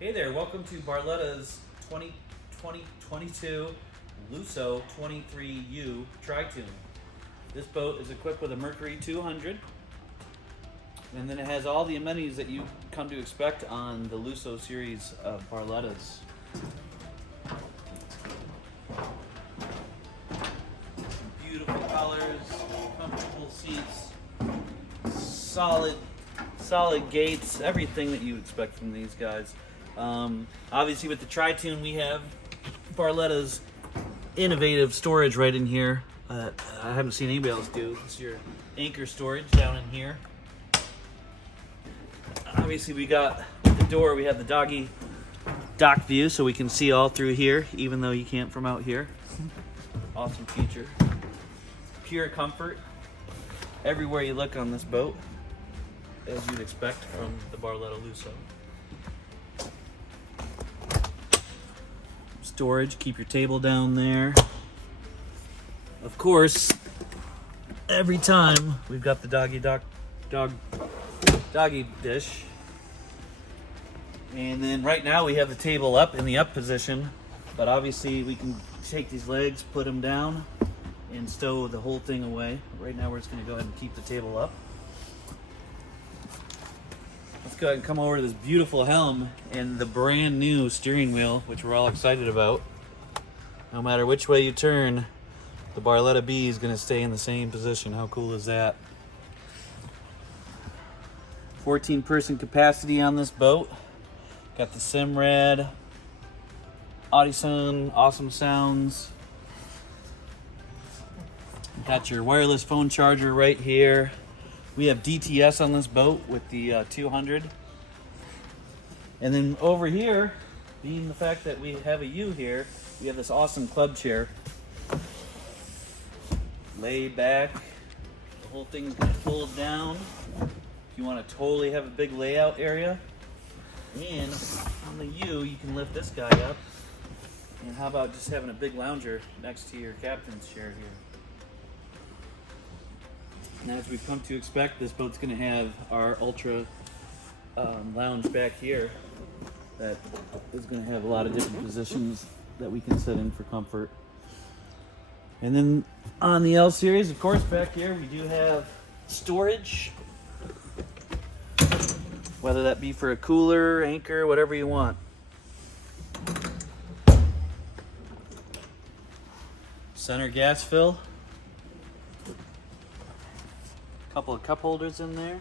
Hey there, welcome to Barletta's 2022 Lusso 23U Tri-Toon. This boat is equipped with a Mercury 200, and then it has all the amenities that you come to expect on the Lusso series of Barlettas. Some beautiful colors, comfortable seats, solid gates, everything that you would expect from these guys. Obviously with the Tri-Toon we have Barletta's innovative storage right in here. I haven't seen anybody else do. This is your anchor storage down in here. Obviously we got the door, we have the doggy dock view so we can see all through here even though you can't from out here. Awesome feature. Pure comfort everywhere you look on this boat, as you'd expect from the Barletta Lusso. Storage, keep your table down there. Of course, every time we've got the doggy dish. And then right now we have the table up in the up position, but obviously we can take these legs, put them down, and stow the whole thing away. Right now we're just gonna go ahead and keep the table up. Let's go ahead and come over to this beautiful helm and the brand new steering wheel, which we're all excited about. No matter which way you turn, the Barletta B is going to stay in the same position. How cool is that? 14-person capacity on this boat. Got the Simrad, Audison, awesome sounds. Got your wireless phone charger right here. We have DTS on this boat with the 200. And then over here, being the fact that we have a U here, we have this awesome club chair. Lay back, the whole thing's gonna fold down. If you wanna totally have a big layout area. And on the U, you can lift this guy up. And how about just having a big lounger next to your captain's chair here. And as we've come to expect, this boat's going to have our Ultra lounge back here that is going to have a lot of different positions that we can sit in for comfort. And then on the L series, of course, back here we do have storage, whether that be for a cooler, anchor, whatever you want. Center gas fill. Couple of cup holders in there.